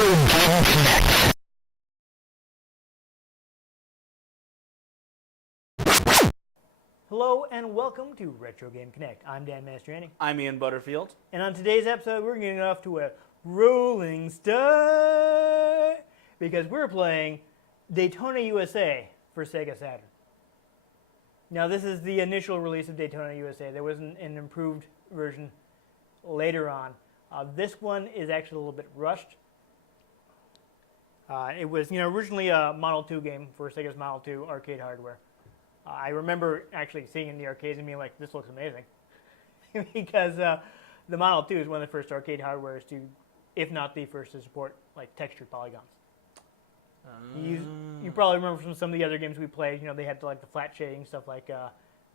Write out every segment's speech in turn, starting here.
Game Connect. Hello and welcome to Retro Game Connect. I'm Dan Mastriani. I'm Ian Butterfield. And on today's episode, we're getting off to a rolling start because we're playing Daytona USA for Sega Saturn. Now, this is the initial release of Daytona USA. There was an improved version later on. This one is actually a little bit rushed. It was, originally a Model 2 game for Sega's Model 2 arcade hardware. I remember actually seeing it in the arcades and being like, this looks amazing. Because the Model 2 is one of the first arcade hardwares to, if not the first, to support like textured polygons. You probably remember from some of the other games we played, they had like the flat shading stuff like the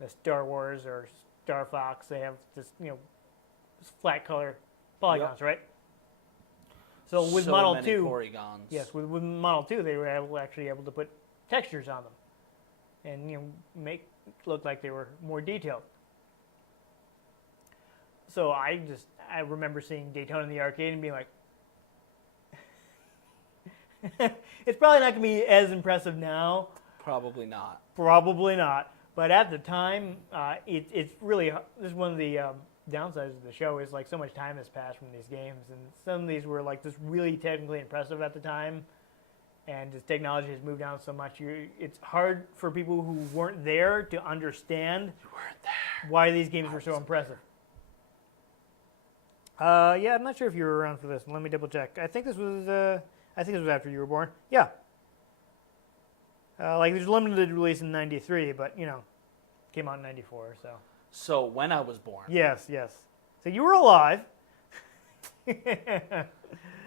Star Wars or Star Fox. They have this, flat color polygons, right? So with Model 2, polygons. Yes, with Model 2, they were actually able to put textures on them, and make it look like they were more detailed. So I remember seeing Daytona in the arcade and being like, it's probably not going to be as impressive now. Probably not. Probably not. But at the time, it's really, this is one of the downsides of the show is like so much time has passed from these games, and some of these were like just really technically impressive at the time, and as technology has moved on so much, it's hard for people who weren't there to understand why these games were so impressive. Yeah, I'm not sure if you were around for this. Let me double check. I think this was after you were born. Yeah. Like there's a limited release in '93, but came out in '94. So when I was born. Yes. So you were alive.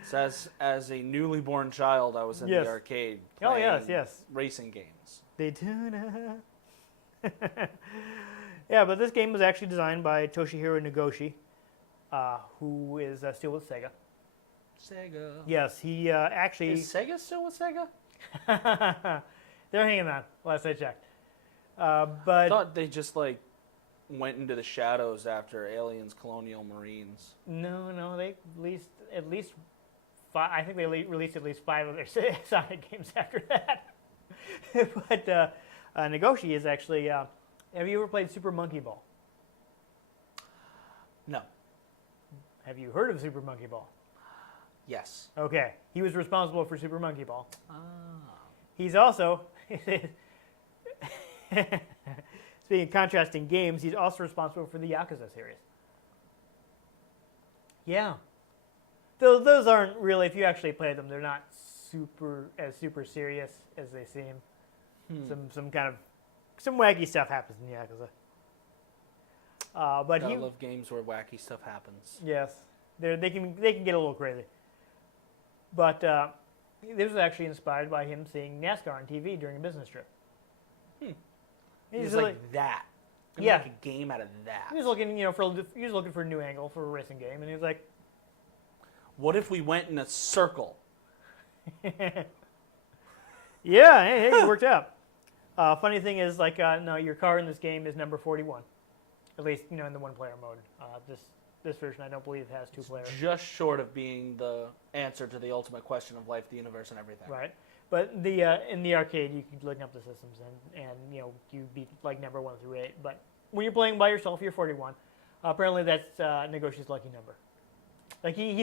So as a newly born child, I was in the arcade playing racing games. Daytona. Yeah, but this game was actually designed by Toshihiro Nagoshi, who is still with Sega. Sega. Yes, he actually... Is Sega still with Sega? They're hanging on, last I checked. But I thought they just went into the shadows after Aliens Colonial Marines. No, they released at least five. I think they released at least 5 of their Sonic games after that. But Nagoshi is actually. Have you ever played Super Monkey Ball? No. Have you heard of Super Monkey Ball? Yes. Okay, he was responsible for Super Monkey Ball. Ah. He's also. Speaking of contrasting games, he's also responsible for the Yakuza series. Yeah. Those aren't really, if you actually play them, they're not super serious as they seem. Some wacky stuff happens in Yakuza. But I love games where wacky stuff happens. Yes. They can get a little crazy. But this was actually inspired by him seeing NASCAR on TV during a business trip. He was like that. Yeah. Make a game out of that. He was looking, he was looking for a new angle for a racing game, and he was like, what if we went in a circle? yeah, hey, it worked out. Funny thing is, no, your car in this game is number 41. At least, in the one-player mode. This version, I don't believe, has 2 players. Just short of being the answer to the ultimate question of life, the universe, and everything. Right. But in the arcade, you could look up the systems, and you beat number 1 through 8. But when you're playing by yourself, you're 41. Apparently, that's Nagoshi's lucky number. Like he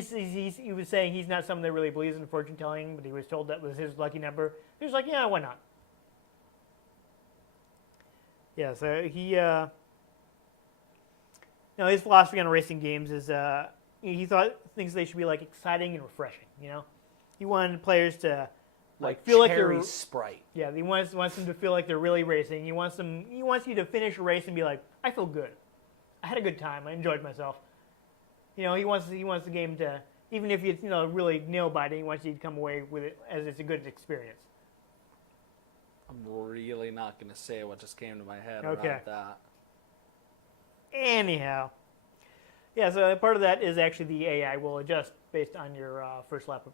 was saying he's not someone that really believes in fortune telling, but he was told that was his lucky number. He was like, yeah, why not? Yeah. So he, his philosophy on racing games is he thinks they should be exciting and refreshing. He wanted players to. Feel like they're Sprite. Yeah, he wants them to feel like they're really racing. He wants you to finish a race and be like, I feel good. I had a good time. I enjoyed myself. He wants the game to, even if it's really nail biting, he wants you to come away with it as it's a good experience. I'm really not going to say what just came to my head Okay. about that. Anyhow, yeah. So part of that is actually the AI will adjust based on your first lap of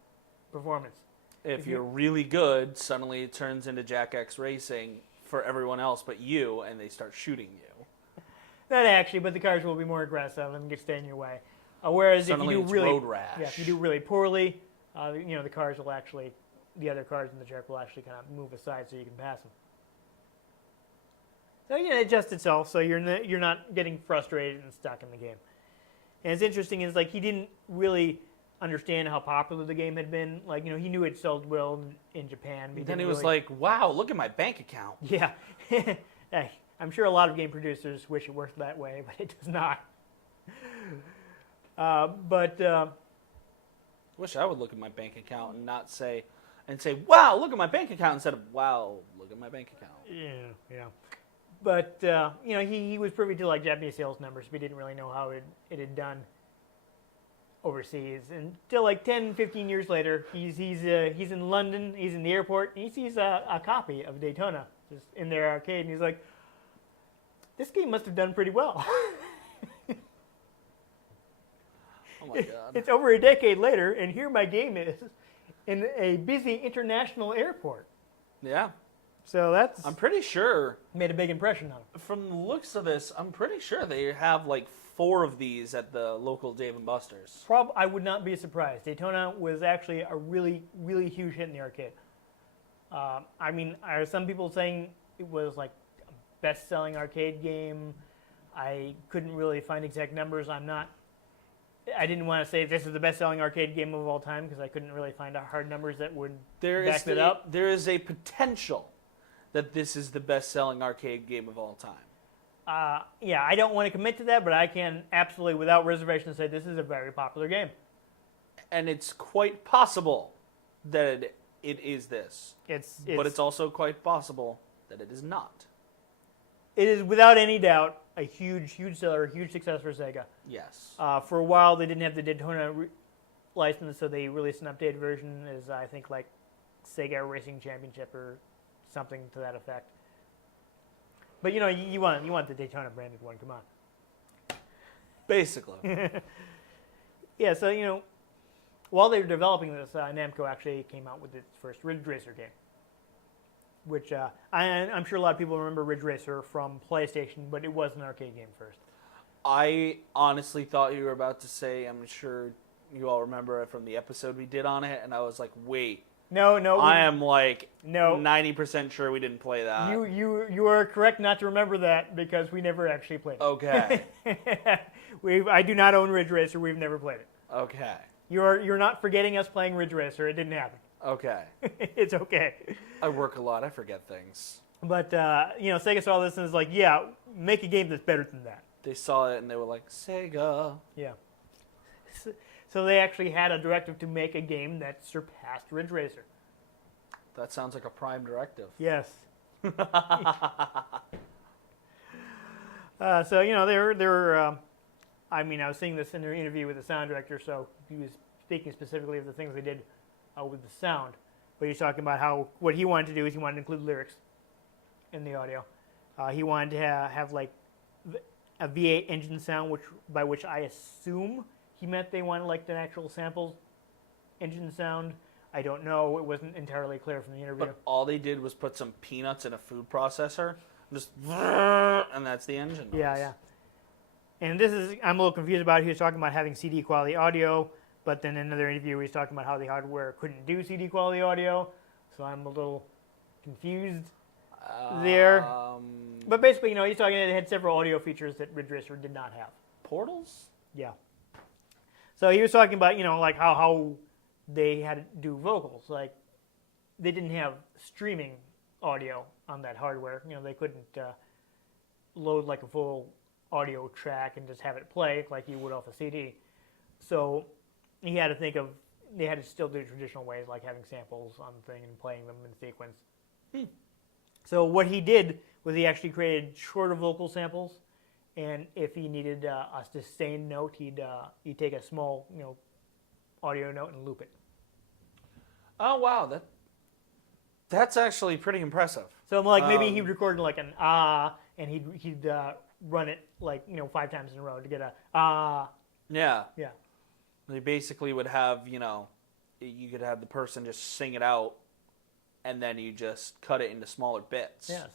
performance. If you're really good, suddenly it turns into Jack X Racing for everyone else but you, and they start shooting you. Not actually, but the cars will be more aggressive and stay in your way. Whereas Suddenly if you do really, road rash. if you do really poorly, The cars will actually, the other cars in the track will actually kind of move aside so you can pass them. So it adjusts itself, so you're not getting frustrated and stuck in the game. And it's interesting is like he didn't really understand how popular the game had been. Like he knew it sold well in Japan. But Then he was like, "Wow, look at my bank account." Yeah, hey, I'm sure a lot of game producers wish it worked that way, but it does not. Wish I would look at my bank account and not say, "Wow, look at my bank account," instead of "Wow, look at my bank account." Yeah. But he was privy to like Japanese sales numbers, but he didn't really know how it had done overseas. And until like 10, 15 years later, he's in London, he's in the airport, and he sees a copy of Daytona just in their arcade, and he's like, "This game must have done pretty well." Oh my god! It's over a decade later, and here my game is in a busy international airport. Yeah. So I'm pretty sure, made a big impression on him. from the looks of this, I'm pretty sure they have like 4 of these at the local Dave & Buster's. I would not be surprised. Daytona was actually a really, really huge hit in the arcade. Are some people saying it was like a best-selling arcade game? I couldn't really find exact numbers. I didn't want to say this is the best-selling arcade game of all time because I couldn't really find hard numbers that would back it up. There is a potential that this is the best-selling arcade game of all time. I don't want to commit to that, but I can absolutely, without reservation, say this is a very popular game. And it's quite possible that it is this. But it's also quite possible that it is not. It is, without any doubt, a huge, huge seller, huge success for Sega. Yes. For a while, they didn't have the Daytona license, so they released an updated version as, I think, like Sega Racing Championship or something to that effect. But, you want the Daytona branded one, come on. Basically. Yeah, so, while they were developing this, Namco actually came out with its first Ridge Racer game, which I'm sure a lot of people remember Ridge Racer from PlayStation, but it was an arcade game first. I honestly thought you were about to say, I'm sure you all remember it from the episode we did on it, and I was like, wait. No. I am like no. 90% sure we didn't play that. You are correct not to remember that because we never actually played it. Okay. I do not own Ridge Racer. We've never played it. Okay. You're not forgetting us playing Ridge Racer. It didn't happen. Okay. It's okay. I work a lot. I forget things. But Sega saw this and was like, yeah, make a game that's better than that. They saw it and they were like, Sega. Yeah. So they actually had a directive to make a game that surpassed Ridge Racer. That sounds like a prime directive. Yes. They were. I was seeing this in their interview with the sound director, so he was speaking specifically of the things they did with the sound. But he's talking about how what he wanted to do is he wanted to include lyrics in the audio. He wanted to have like a V8 engine sound, by which I assume he meant they wanted like the actual sample engine sound. I don't know. It wasn't entirely clear from the interview. But all they did was put some peanuts in a food processor, and that's the engine noise. Yeah. And I'm a little confused about it. He was talking about having CD quality audio, but then in another interview he was talking about how the hardware couldn't do CD quality audio. So I'm a little confused there. But basically, he's talking it had several audio features that Ridge Racer did not have. Portals? Yeah. So he was talking about, like how they had to do vocals. Like, they didn't have streaming audio on that hardware. They couldn't load like a full audio track and just have it play like you would off a CD. So he had to they had to still do traditional ways, like having samples on the thing and playing them in sequence. So what he did was he actually created shorter vocal samples, and if he needed a sustained note, he'd take a small, audio note and loop it. Oh wow, that's actually pretty impressive. So like maybe he'd record like an ah, and he'd run it like 5 times in a row to get a ah. Yeah. Yeah. They basically would have you could have the person just sing it out, and then you just cut it into smaller bits. Yes.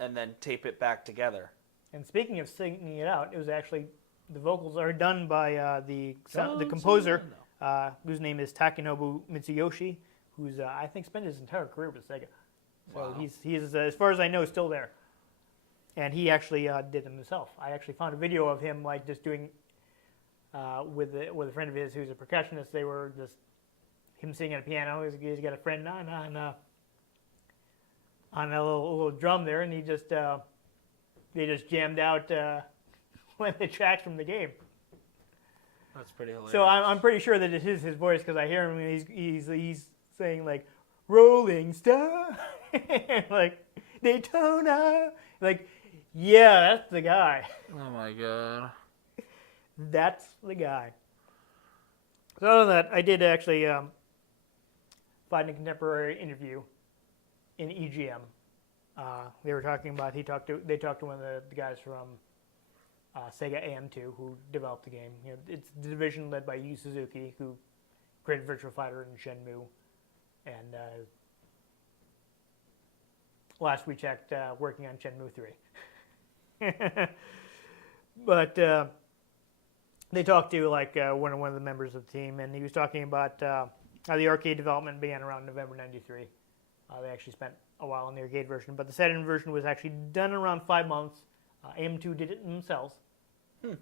And then tape it back together. And speaking of singing it out, it was actually the vocals are done by the composer whose name is Takenobu Mitsuyoshi, who's I think spent his entire career with Sega. So Wow. he's as far as I know, still there. And he actually did them himself. I actually found a video of him like just doing with a friend of his who's a percussionist. They were just him sitting at a piano. He's got a friend on a little drum there, and they just jammed out one of the tracks from the game. That's pretty hilarious. So I'm pretty sure that it is his voice because I hear him and he's saying like Rolling Star, like Daytona, like yeah, that's the guy. Oh my god. That's the guy. So other than that, I did actually find a contemporary interview in EGM. They were talking about they talked to one of the guys from Sega AM2 who developed the game. You know, it's the division led by Yu Suzuki, who created Virtua Fighter and Shenmue. And last we checked, working on Shenmue 3. But they talked to like one of the members of the team, and he was talking about how the arcade development began around November '93. They actually spent a while on the arcade version, but the Saturn version was actually done in around 5 months. AM2 did it themselves.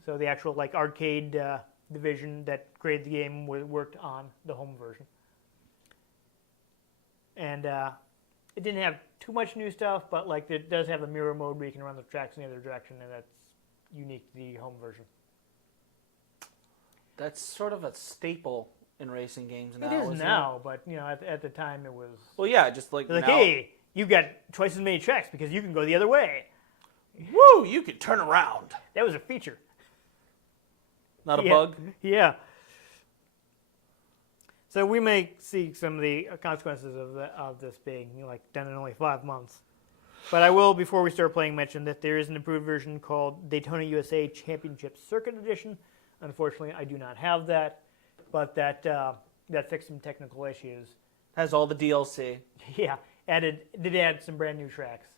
So the actual like arcade division that created the game worked on the home version. And it didn't have too much new stuff, but like it does have a mirror mode where you can run the tracks in the other direction, and that's unique to the home version. That's sort of a staple in racing games now. It is isn't now, but you know, at the time it was Well, yeah, just like like, now. hey, you got twice as many tracks because you can go the other way. Woo! You could turn around. That was a feature. Not a Yeah. bug. Yeah. So we may see some of the consequences of this being like done in only 5 months. But I will, before we start playing, mention that there is an improved version called Daytona USA Championship Circuit Edition. Unfortunately, I do not have that, but that fixed some technical issues. Has all the DLC. Yeah, did add some brand new tracks.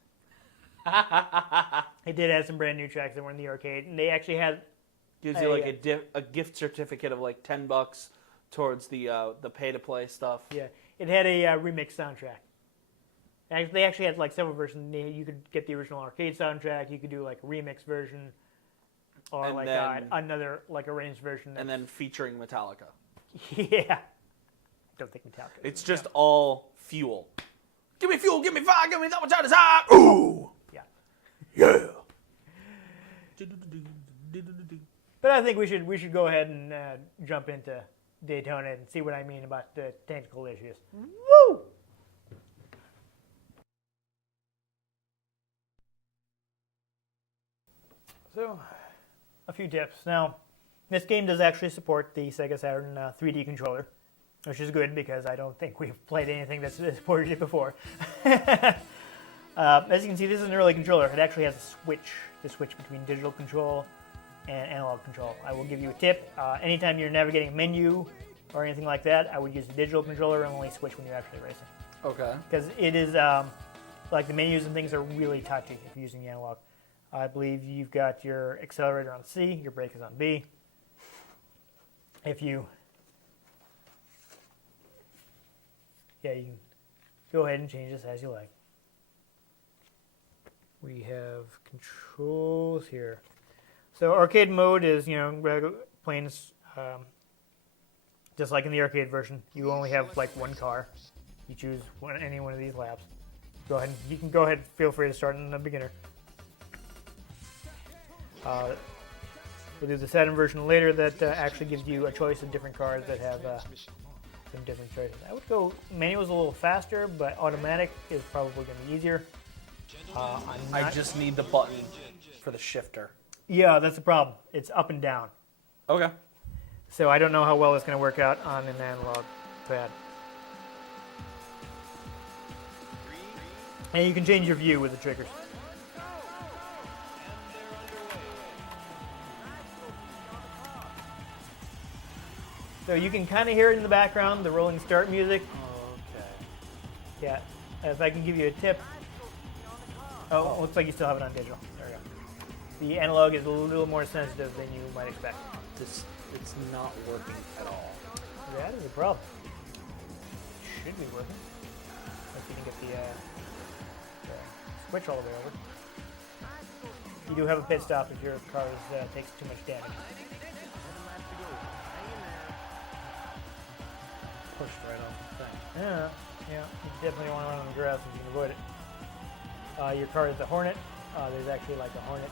It did add some brand new tracks that were in the arcade, and they actually had Gives you like a gift certificate of like $10 towards the pay to play stuff. Yeah, it had a remix soundtrack. They actually had like several versions. You could get the original arcade soundtrack. You could do like a remix version, or And like then- another like arranged version. And then featuring Metallica. Yeah, don't think Metallica. It's just all fuel. Give me fuel, give me fire, give me that much out of desire. Ooh! Yeah. Yeah! But I think we should go ahead and jump into Daytona and see what I mean about the technical issues. Woo! So, a few tips. Now, this game does actually support the Sega Saturn 3D controller, which is good because I don't think we've played anything that's supported it before. As you can see, this is an early controller. It actually has a switch to switch between digital control and analog control. I will give you a tip. Anytime you're navigating a menu or anything like that, I would use the digital controller and only switch when you're actually racing. Okay. Because it is, like the menus and things are really touchy if you're using the analog. I believe you've got your accelerator on C, your brake is on B. If you, you can go ahead and change this as you like. We have controls here. So arcade mode is, regular, plain, just like in the arcade version. You only have like one car. You choose any one of these laps. You can go ahead, feel free to start in the beginner. We'll do the Saturn version later that actually gives you a choice of different cars that have some different choices. I would go manual is a little faster, but automatic is probably going to be easier. I just need the button for the shifter. Yeah, that's the problem. It's up and down. Okay. So I don't know how well it's going to work out on an analog pad. And you can change your view with the triggers. So you can kind of hear it in the background, the rolling start music. Okay. Yeah. If I can give you a tip. Oh, looks like you still have it on digital. There we go. The analog is a little more sensitive than you might expect. It's not working at all. That is a problem. Should be working. If you can get the switch all the way over. You do have a pit stop if your car takes too much damage. Pushed right off the thing. Yeah. You definitely want to run on the grass if you can avoid it. Your car is the Hornet. There's actually like a Hornet.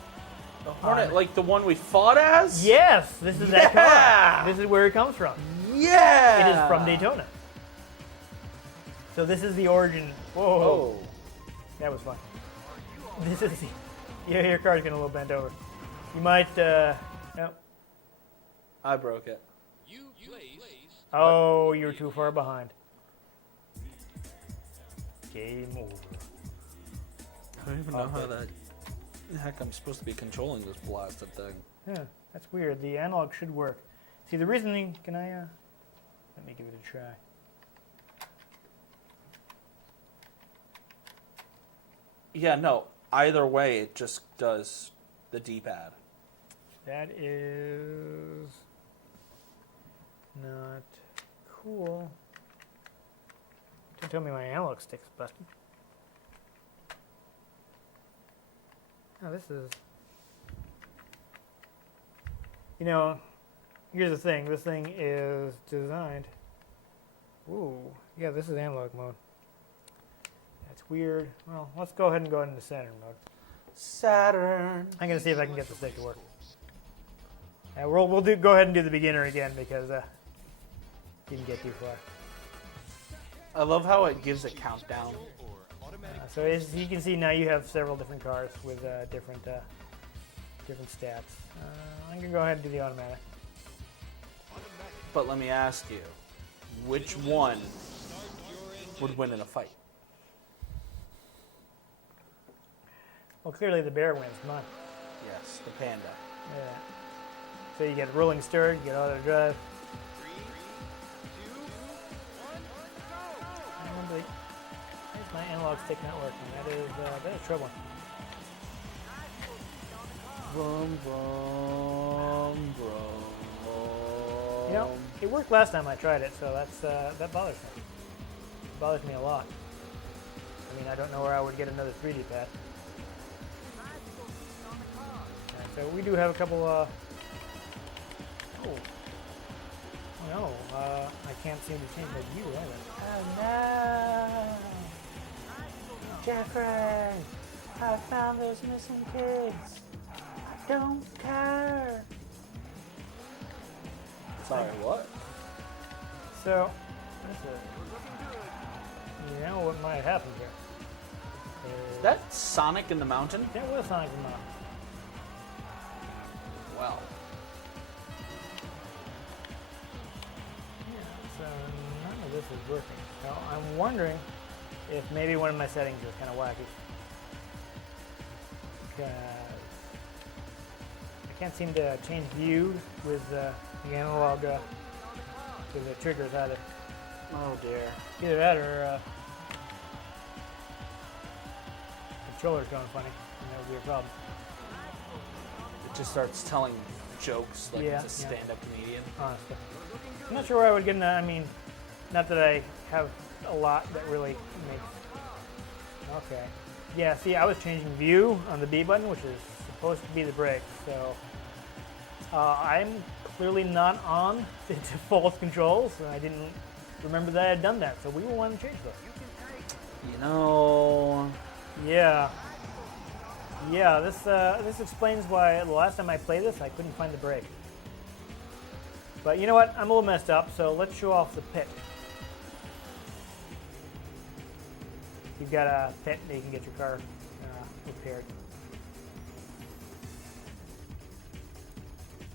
The Hornet, like the one we fought as? Yes, this is that car. This is where it comes from. Yeah! It is from Daytona. So this is the origin. Whoa. Oh. That was fun. This is the... Yeah, your car's getting a little bent over. You might, no. I broke it. Oh, you're too far behind. Game over. I don't even know how the heck I'm supposed to be controlling this blasted thing. Yeah, that's weird. The analog should work. See, the reasoning... Can I, let me give it a try. Yeah, no. Either way, it just does the D-pad. That is not cool. Don't tell me my analog stick's busted. Oh, this is... You know, here's the thing. This thing is designed... Ooh, yeah, this is analog mode. That's weird. Well, let's go ahead into Saturn mode. Saturn. I'm gonna see if I can get the stick to work. We'll go ahead and do the beginner again because didn't get too far. I love how it gives a countdown. So as you can see now, you have several different cars with different stats. I'm gonna go ahead and do the automatic. But let me ask you, which one would win in a fight? Well, clearly the bear wins. Come on. Yes, the panda. Yeah. So you get rolling start, you get auto drive. Why is my analog stick not working? That is trouble. Vroom, vroom, vroom. You know, it worked last time I tried it, so that bothers me. It bothers me a lot. I mean, I don't know where I would get another 3D pad. Right, so we do have a couple. Oh no, I can't seem to change my view either. Oh no, Jeffrey! I found those missing kids. I don't care. Sorry, what? So, you know what might happen here? Is that Sonic in the Mountain? That was Sonic the Mountain. Wow. Yeah, so none of this is working. So I'm wondering if maybe one of my settings is kind of wacky. Because I can't seem to change view with the analog with the triggers either. Oh dear. Either that or the controller's going funny, and that would be a problem. It just starts telling jokes like Yeah, it's a yeah. stand-up comedian. Honestly, I'm not sure where I would get. I mean, not that I have a lot that really makes. Okay. Yeah. See, I was changing view on the B button, which is supposed to be the brake. So I'm clearly not on the default controls, and I didn't remember that I had done that. So we will want to change those. You know. Yeah. Yeah, this explains why the last time I played this, I couldn't find the brake. But you know what? I'm a little messed up, so let's show off the pit. You've got a pit that you can get your car repaired.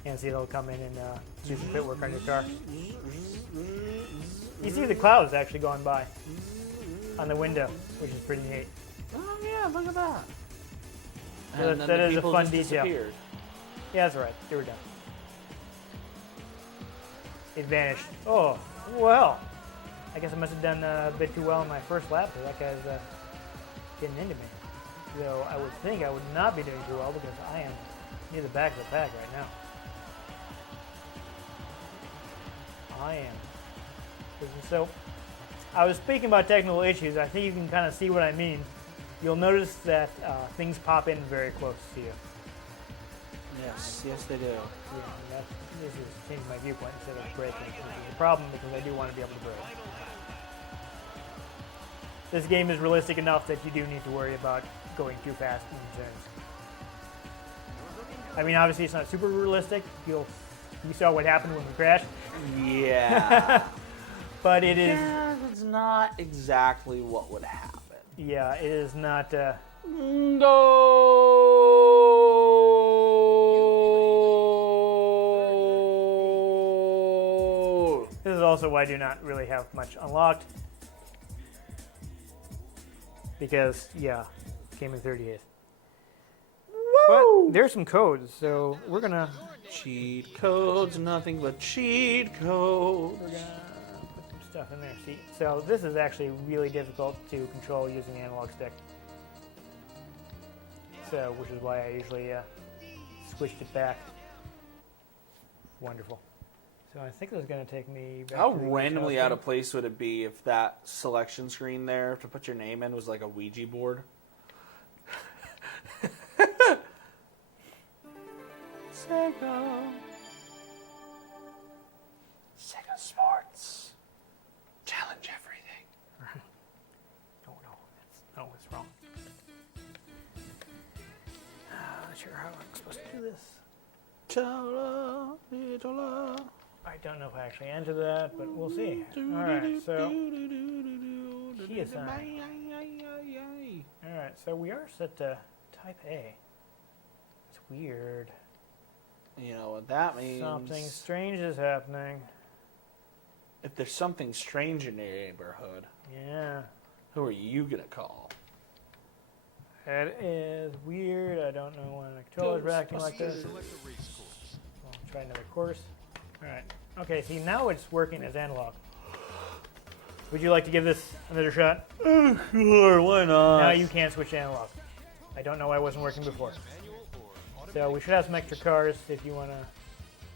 And see, it'll come in and do some pit work on your car. You see the clouds actually going by on the window, which is pretty neat. Oh yeah, look at that. So And then that the is a people fun just detail. disappeared. Yeah, that's all right. They were done. It vanished. Oh, well. I guess I must have done a bit too well in my first lap, because that guy's getting into me. Though I would think I would not be doing too well, because I am near the back of the pack right now. I am So, I was speaking about technical issues. I think you can kind of see what I mean. You'll notice that things pop in very close to you. Yes, yes they do. Yeah, this is changing my viewpoint instead of braking, which is a problem because I do want to be able to brake. This game is realistic enough that you do need to worry about going too fast in turns. I mean, obviously it's not super realistic. You saw what happened when we crashed. Yeah. But it is... Yeah, that's not exactly what would happen. Yeah, it is not... No. This is also why I do not really have much unlocked. Because, yeah, came in 38th. But there's some codes, so we're gonna... Cheat codes, nothing but cheat code. We're gonna put some stuff in there. See, so this is actually really difficult to control using the analog stick. So, which is why I usually switched it back. Wonderful. So I think this is gonna take me back How to the randomly house out of place would it be if that selection screen there to put your name in was like a Ouija board? Sega. Sega Sports. Challenge everything. No, it's wrong. Not sure how I'm supposed to do this. I don't know if I actually enter that, but we'll see. Alright, so key assigned. Alright, so we are set to type A. It's weird. You know what that means? Something strange is happening. If there's something strange in your neighborhood, Yeah. who are you gonna call? That is weird. I don't know why my controller's reacting like this. I'll try another course. Alright. Okay, see, now it's working as analog. Would you like to give this another shot? Sure, why not? Now you can't switch to analog. I don't know why it wasn't working before. So we should have some extra cars if you want to,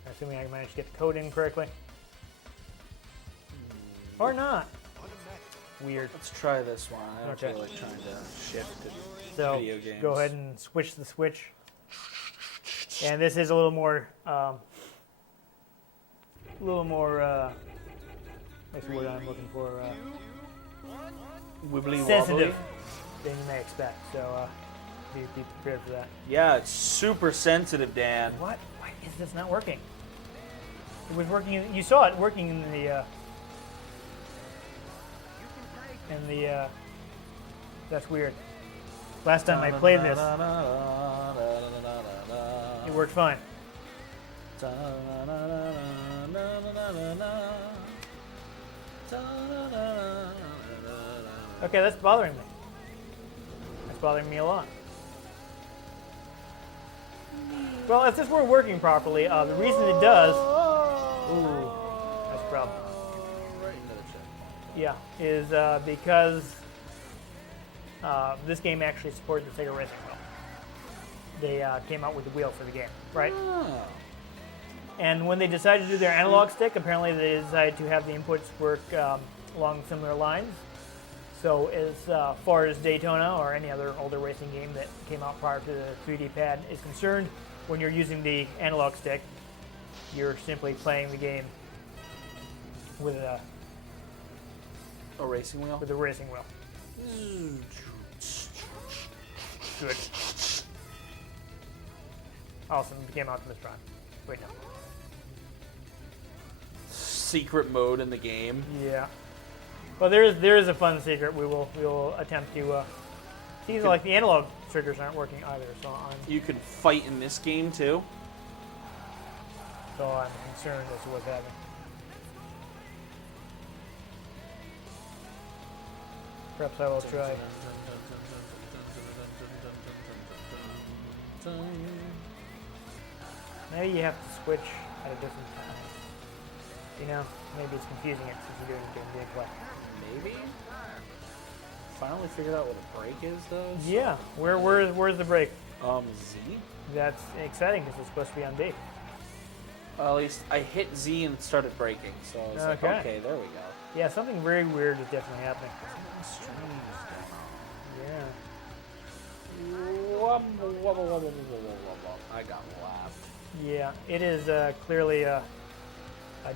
assuming I managed to get the code in correctly. Or not. Weird. Let's try this one. I don't Okay. feel like trying to shift to So video games. go ahead and switch the switch. And this is a little more, what's the word I'm looking for? Wibbly Sensitive wobbly. than you may expect. So be prepared for that. Yeah, it's super sensitive, Dan. What? Why is this not working? It was working. You saw it working in the. That's weird. Last time I played this, it worked fine. Okay, that's bothering me. That's bothering me a lot. Well, if this weren't working properly, the reason it does, ooh, that's a problem. Yeah, is because this game actually supports the Sega Racing Wheel. They came out with the wheel for the game, right? Oh. And when they decided to do their analog stick, apparently they decided to have the inputs work along similar lines. So as far as Daytona or any other older racing game that came out prior to the 3D pad is concerned, when you're using the analog stick, you're simply playing the game with a racing wheel? with a racing wheel. Good. Awesome. Came out to Mastriani. Wait, no. Secret mode in the game. Yeah. Well, there is a fun secret. We will attempt to. Seems like the analog triggers aren't working either, so You can fight in this game too. I'm concerned as to what's happening. Perhaps I will try. Maybe you have to switch at a different time. You know, maybe it's confusing it since you're doing gameplay. Maybe. Finally figured out what a break is, though. Yeah. Where's the break? Z. That's exciting because it's supposed to be on D. Well, at least I hit Z and started braking, so I was like, Okay. okay, there we go. Yeah, something very weird is definitely happening. Something strange Yeah. going on. I got laughed. Yeah, it is clearly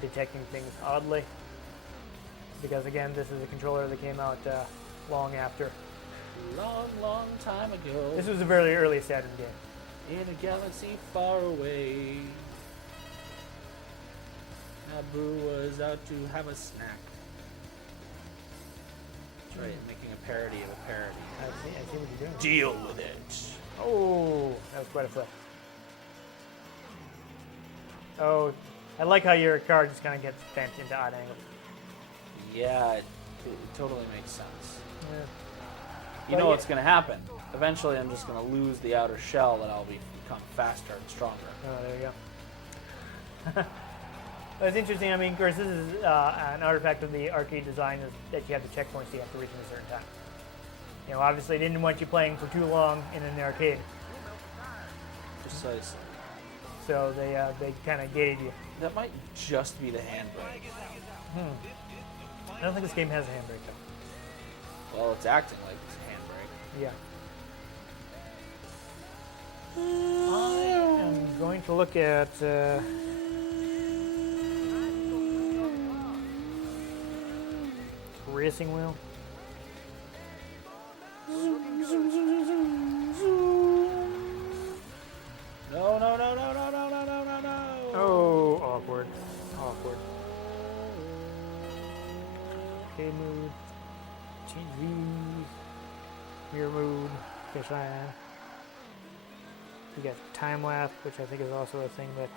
detecting things oddly. Because again, this is a controller that came out long after. Long time ago. This was a very early Saturn game. In a galaxy far away, Abu was out to have a snack. That's right, making a parody of a parody. I see what you're doing. Deal with it. Oh, that was quite a flip. Oh, I like how your car just kind of gets bent into odd angles. Yeah, it totally makes sense. Yeah. You know what's going to happen. Eventually, I'm just going to lose the outer shell, and I'll become faster and stronger. Oh, there you go. It's interesting. I mean, of course, this is an artifact of the arcade design is that you have the checkpoints you have to reach in a certain time. You know, obviously, they didn't want you playing for too long in an arcade, Precisely. so they kind of gated you. That might just be the handbrake. I don't think this game has a handbrake though. Well, it's acting like it's a handbrake. Yeah. I am going to look at racing wheel. No. Oh, awkward. Okay, mood. Change views. Mirror mood. Fisheye. You got time lapse, which I think is also a thing that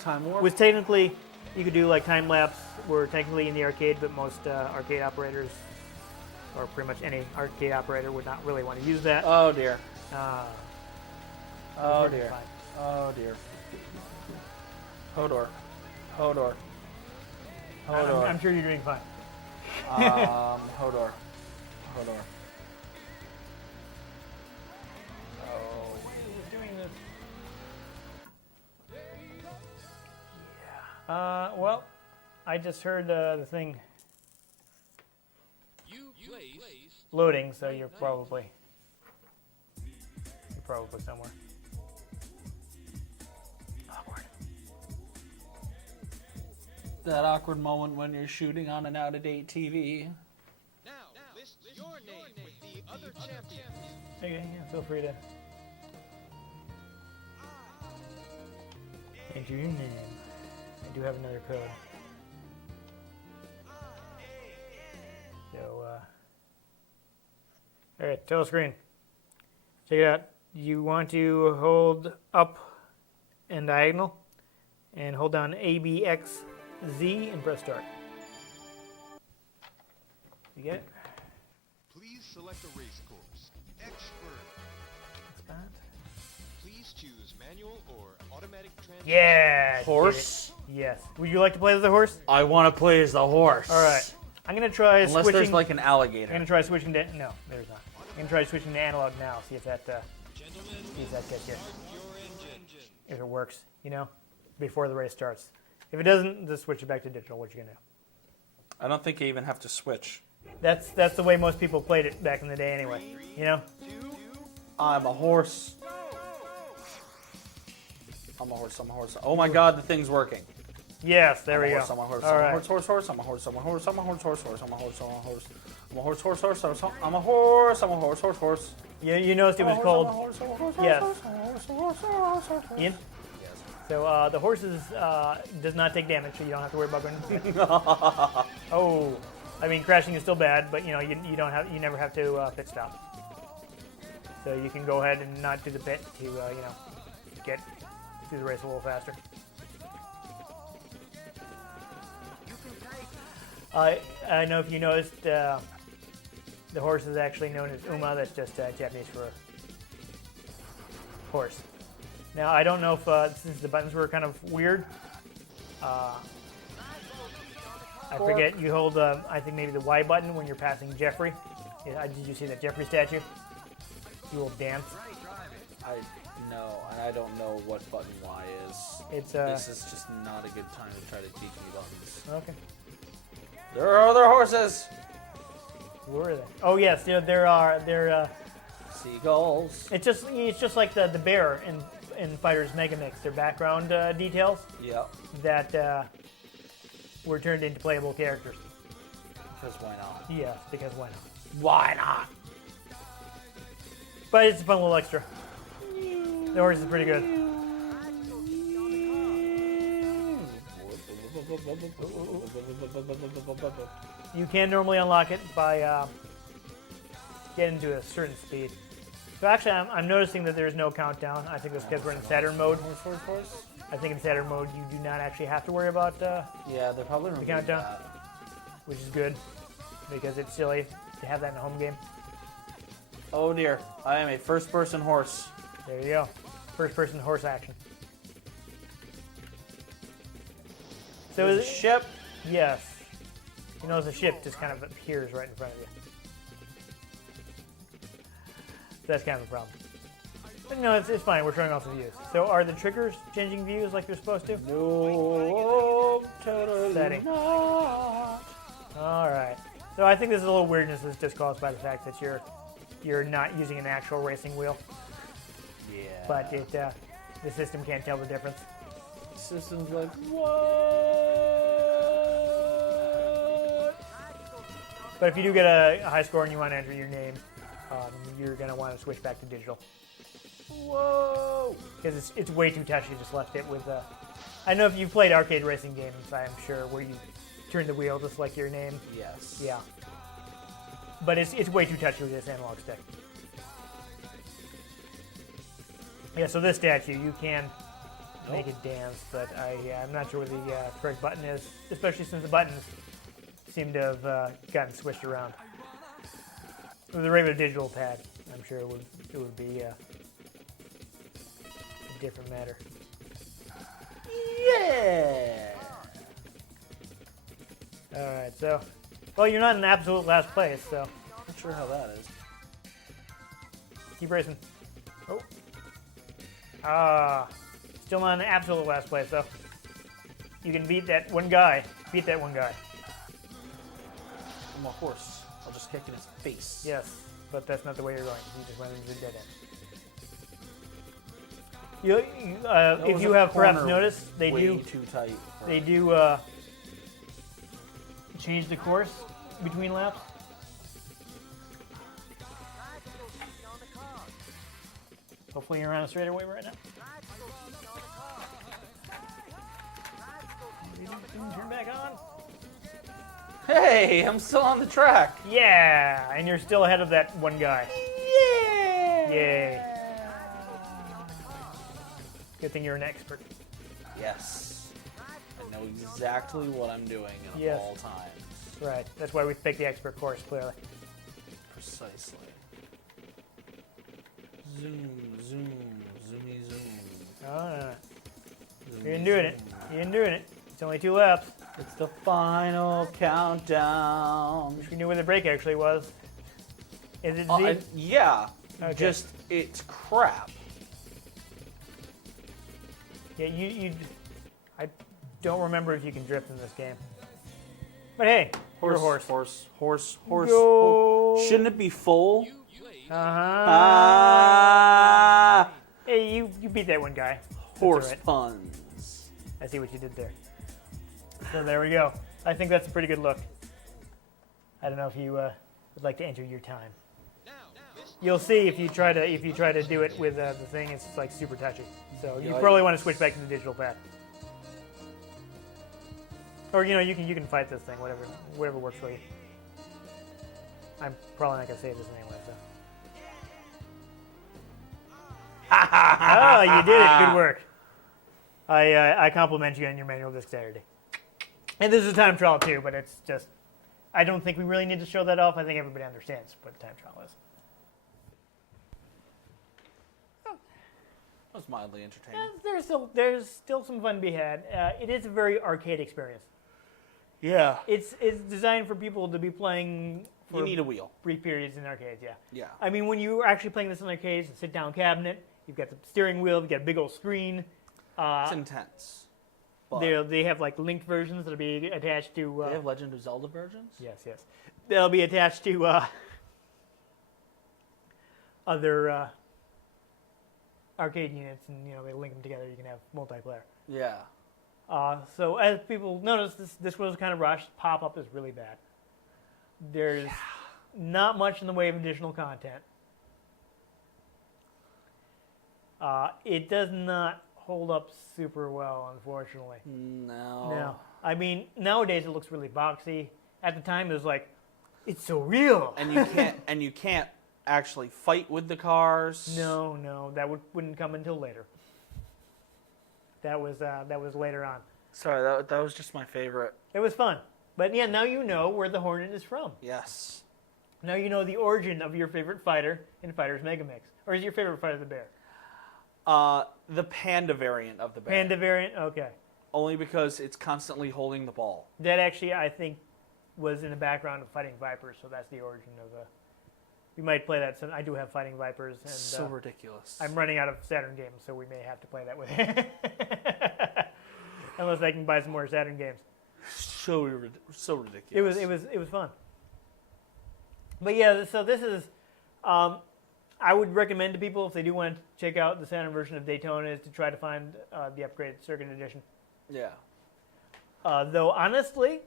Time warp? was technically you could do like time lapse. Were technically in the arcade, but most arcade operators, or pretty much any arcade operator, would not really want to use that. Oh, dear. Uh, Oh, perfectly dear. fine. Oh, dear. Hodor. I'm sure you're doing fine. Hodor. Oh. Doing this. Yeah. Well, I just heard the thing loading, so you're probably somewhere. Awkward. That awkward moment when you're shooting on an out-of-date TV. Now, list your name with the other champions. Okay, yeah, feel free to enter your name. I do have another code. So, all right, title screen. Check it out. You want to hold up and diagonal, and hold down A, B, X, Z, and press start. You get it? Please select a race course. Expert. That's that. Please choose manual or automatic transmission. Yeah. did Horse? it. Yes. Would you like to play as the horse? I want to play as the horse. All right. I'm gonna try Unless switching. there's like an I'm alligator. gonna try switching to no. There's not. I'm gonna try switching to analog now. See if that gets you. If it works, you know, before the race starts. If it doesn't, just switch it back to digital. What you gonna do? I don't think you even have to switch. That's the way most people played it back in the day, anyway. You know. I'm a horse. Oh my god, the thing's working. Yes. There we go. I'm a horse. All right. I'm a horse. I'm a horse. I'm a horse. You noticed it was called. Yes. Ian? So the horses does not take damage, so you don't have to worry about going into the pit. Oh, I mean crashing is still bad, but you know you never have to pit stop. So you can go ahead and not do the pit to get through the race a little faster. I know if you noticed, the horse is actually known as Uma. That's just Japanese for horse. Now, I don't know if, since the buttons were kind of weird, I forget, you hold, I think maybe the Y button when you're passing Jeffrey. Did you see that Jeffrey statue? You will dance. No, and I don't know what button Y is. It's This is just not a good time to try to teach me buttons. Okay. There are other horses. Where are they? Oh yes, they're Seagulls. it's just like the bear in Fighters Mega Mix. Their background details Yep. that were turned into playable characters. Because why not? Yeah, because why not? Why not? But it's a fun little extra. The horse is pretty good. You can normally unlock it by getting to a certain speed. So actually, I'm noticing that there's no countdown. I think that's because we're in Saturn mode. I think in Saturn mode you do not actually have to worry about Yeah, they're probably removed countdown. that. which is good because it's silly to have that in a home game. Oh dear, I am a first-person horse. There you go. First-person horse action. So There's a ship. yes. You notice the ship just kind of appears right in front of you. That's kind of a problem. But no, it's fine. We're showing off the views. So are the triggers changing views like they're supposed to? No, totally Setting. not. All right. So I think there's a little weirdness that's just caused by the fact that you're not using an actual racing wheel, Yeah. but the system can't tell the difference. System's like, what? But if you do get a high score and you want to enter your name, you're going to want to switch back to digital. Whoa. Because it's way too touchy. Just left it with. I know if you've played arcade racing games, I'm sure, where you turn the wheel to select your name. Yes. Yeah. But it's way too touchy with this analog stick. Yeah. So this statue, you can make it dance, but I'm not sure where the correct button is, especially since the buttons seem to have gotten switched around. With a regular digital pad, I'm sure it would be a different matter. Yeah. All right, so, well, you're not in absolute last place, so Not sure how that is. keep racing. Oh. Still not in absolute last place, though. You can beat that one guy. Beat that one guy. I'm a horse. I'll just kick in his face. Yes, but that's not the way you're going. You just went into the dead end. If was you a have perhaps corner noticed, they way do too tight. for they it. do change the course between laps. Hopefully you're on a straightaway right now. Turn back on. Hey, I'm still on the track. Yeah, and you're still ahead of that one guy. Yeah. Yay. Good thing you're an expert. Yes. I know exactly what I'm doing at Yes. all times. Right, that's why we picked the expert course, clearly. Precisely. Zoom, zoom, zoomy, zoom. Oh, Zoomy, you're doing it. zoom. You're doing it. It's only 2 laps. It's the final countdown. Wish we knew where the break actually was. Is it Z? Yeah. Okay. Just, it's crap. Yeah, I don't remember if you can drift in this game. But hey, you're a horse. Horse. Go. Shouldn't it be full? Uh-huh. Ah. Hey, you beat that one guy. Horse all right. puns. I see what you did there. So there we go. I think that's a pretty good look. I don't know if you would like to enter your time. You'll see if you try to do it with the thing, it's like super touchy. So you Yeah, probably want to switch back to the digital pad. Or you can fight this thing, whatever works for you. I'm probably not gonna save this anyway. So. Oh, you did it! Good work. I compliment you on your manual dexterity. And this is a time trial too, but it's just I don't think we really need to show that off. I think everybody understands what a time trial is. That was mildly entertaining. There's still some fun to be had. It is a very arcade experience. Yeah. It's designed for people to be playing for You need a wheel. brief periods in arcades. Yeah. Yeah. I mean, when you're actually playing this in arcades, a sit-down cabinet, you've got the steering wheel, you've got a big old screen. It's intense. But They have like linked versions that'll be attached to. they have Legend of Zelda versions. Yes. They'll be attached to other arcade units, and they link them together. You can have multiplayer. Yeah. So as people notice, this was kind of rushed. Pop-up is really bad. There's not much in the way of additional content. It does not hold up super well, unfortunately. No. No. I mean, nowadays it looks really boxy. At the time, it was like, it's so real. And you can't actually fight with the cars. No, that wouldn't come until later. That was later on. Sorry, that was just my favorite. It was fun, but yeah, now you know where the Hornet is from. Yes. Now you know the origin of your favorite fighter in Fighter's Mega Mix, or is your favorite fighter the bear? The panda variant of the bear. Panda variant, okay. Only because it's constantly holding the ball. That actually, I think, was in the background of Fighting Vipers, so that's the origin of the. We might play that. So I do have Fighting Vipers, and So ridiculous. I'm running out of Saturn games, so we may have to play that with it. Unless I can buy some more Saturn games. So ridiculous. It was fun. But yeah, so this is. I would recommend to people, if they do want to check out the Saturn version of Daytona, is to try to find the upgraded Circuit Edition. Yeah. Though honestly,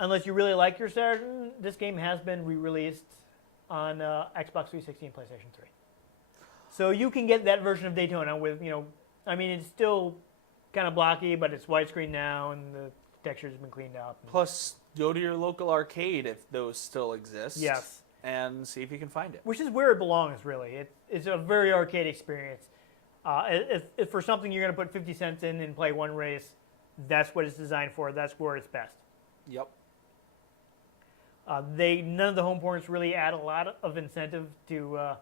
unless you really like your Saturn, this game has been re-released on Xbox 360 and PlayStation 3. So you can get that version of Daytona with, I mean, it's still kind of blocky, but it's widescreen now, and the textures have been cleaned up. Plus, go to your local arcade if those still exist. Yes. And see if you can find it. Which is where it belongs, really. It's a very arcade experience. If for something you're going to put 50 cents in and play one race, that's what it's designed for. That's where it's best. Yep. None of the home ports really add a lot of incentive to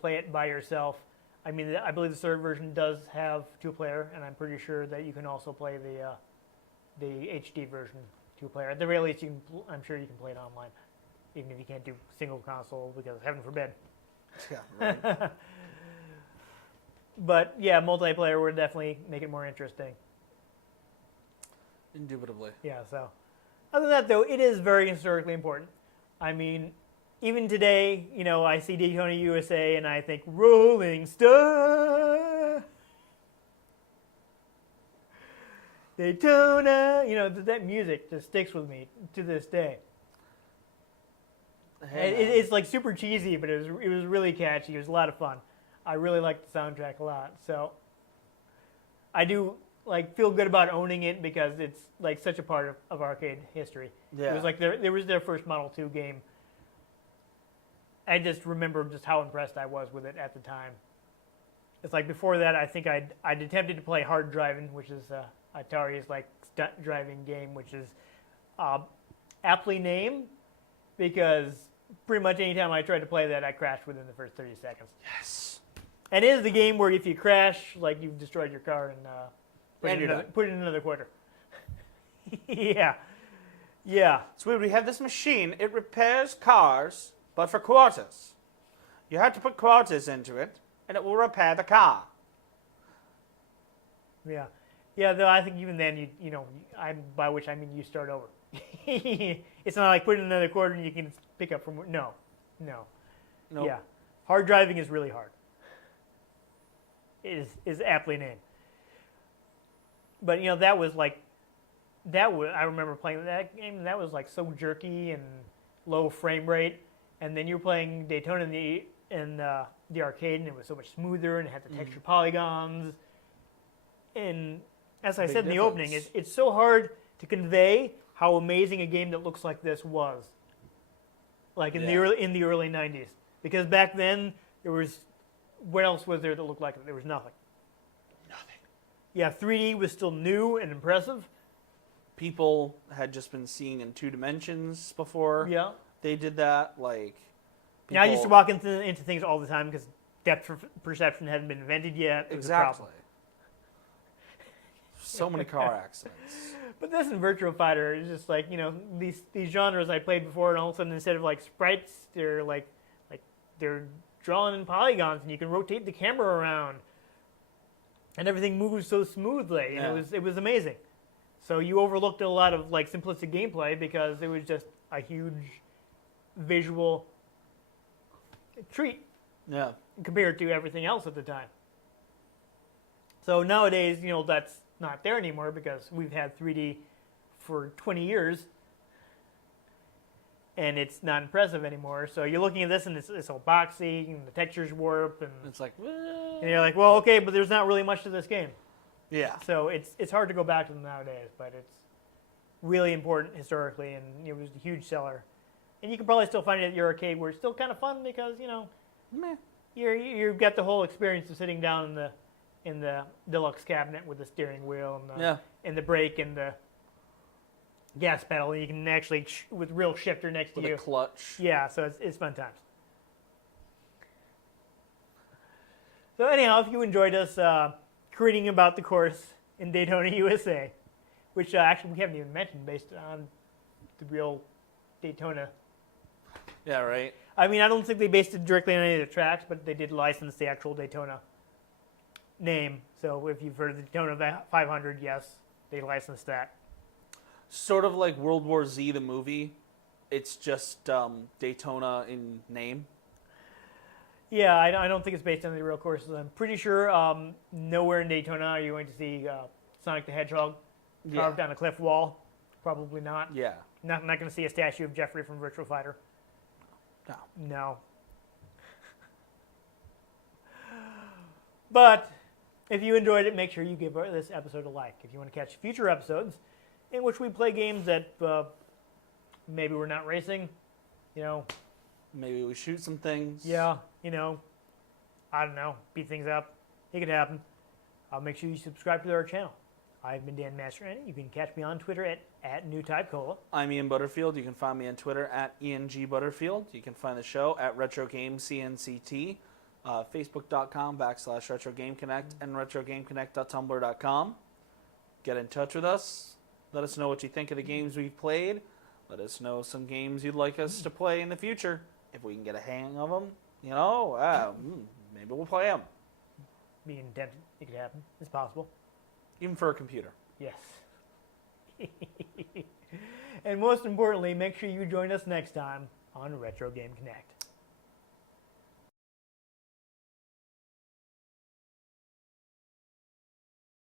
play it by yourself. I mean, I believe the third version does have two-player, and I'm pretty sure that you can also play the HD version two-player. At the very least, I'm sure you can play it online, even if you can't do single console, because heaven forbid. Yeah, right. But yeah, multiplayer would definitely make it more interesting. Indubitably. Yeah, so. Other than that, though, it is very historically important. I mean, even today, I see Daytona USA and I think, Rolling Star! Daytona! That music just sticks with me to this day. Hey, It's like super cheesy, but it was really catchy. It was a lot of fun. I really liked the soundtrack a lot. So I do feel good about owning it because it's like such a part of arcade history. Yeah. It was like there was their first Model 2 game. I just remember just how impressed I was with it at the time. It's like before that, I think I'd attempted to play Hard Driving, which is Atari's stunt driving game, which is aptly named because pretty much any time I tried to play that, I crashed within the first 30 seconds. Yes. And it is the game where if you crash, you've destroyed your car and put it in another quarter. Yeah. So we have this machine. It repairs cars, but for quarters. You have to put quarters into it, and it will repair the car. Yeah. Though I think even then, by which I mean you start over. It's not like put in another quarter and you can pick up from. No. Nope. Yeah. Hard driving is really hard. Is aptly named. But that was I remember playing that game, and that was so jerky and low frame rate. And then you were playing Daytona in the arcade, and it was so much smoother, and it had the textured polygons. And as I said in the opening, it's so hard to convey how amazing a game that looks like this was. In the early 90s, because back then there was. What else was there that looked like it? There was nothing. Yeah, 3D was still new and impressive. People had just been seeing in 2 dimensions before. Yeah. They did that. I used to walk into things all the time because depth perception hadn't been invented yet. It was a problem. So many car accidents. But this in Virtua Fighter is just these genres I played before, and all of a sudden instead of sprites, they're they're drawn in polygons, and you can rotate the camera around. and everything moves so smoothly, Yeah. and it was amazing. So you overlooked a lot of like simplistic gameplay because it was just a huge visual treat Yeah. compared to everything else at the time. So nowadays, that's not there anymore because we've had 3D for 20 years, and it's not impressive anymore. So you're looking at this, and it's all boxy, and the textures warp, and It's like, you're like, well, okay, but there's not really much to this game. yeah. So it's hard to go back to them nowadays, but it's really important historically, and it was a huge seller. And you can probably still find it at your arcade where it's still kind of fun because, Meh. you've got the whole experience of sitting down in the deluxe cabinet with the steering wheel and the brake and the gas pedal, and you can actually with real shifter next to With you. a clutch. Yeah, so it's fun times. So anyhow, if you enjoyed us creating about the course in Daytona, USA, which actually we haven't even mentioned based on the real Daytona. Yeah, right. I mean, I don't think they based it directly on any of the tracks, but they did license the actual Daytona name. So if you've heard of the Daytona 500, yes, they licensed that. Sort of like World War Z, the movie. It's just Daytona in name. Yeah, I don't think it's based on the real courses. I'm pretty sure nowhere in Daytona are you going to see Sonic the Hedgehog carved on a cliff wall. Probably not. Yeah. Not going to see a statue of Jeffrey from Virtua Fighter. No. No. But if you enjoyed it, make sure you give this episode a like. If you want to catch future episodes in which we play games that maybe we're not racing, Maybe we shoot some things. yeah, I don't know, beat things up. It could happen. Make sure you subscribe to our channel. I've been Dan Mastriani. You can catch me on Twitter at NewTypeCola. I'm Ian Butterfield. You can find me on Twitter at ENG You can find the show at RetroGameCNCT, Facebook.com/RetroGameConnect, and RetroGameConnect.tumblr.com. Get in touch with us. Let us know what you think of the games we've played. Let us know some games you'd like us to play in the future. If we can get a hang of them, maybe we'll play them. Being intent, it could happen. It's possible. Even for a computer. Yes. And most importantly, make sure you join us next time on Retro Game Connect.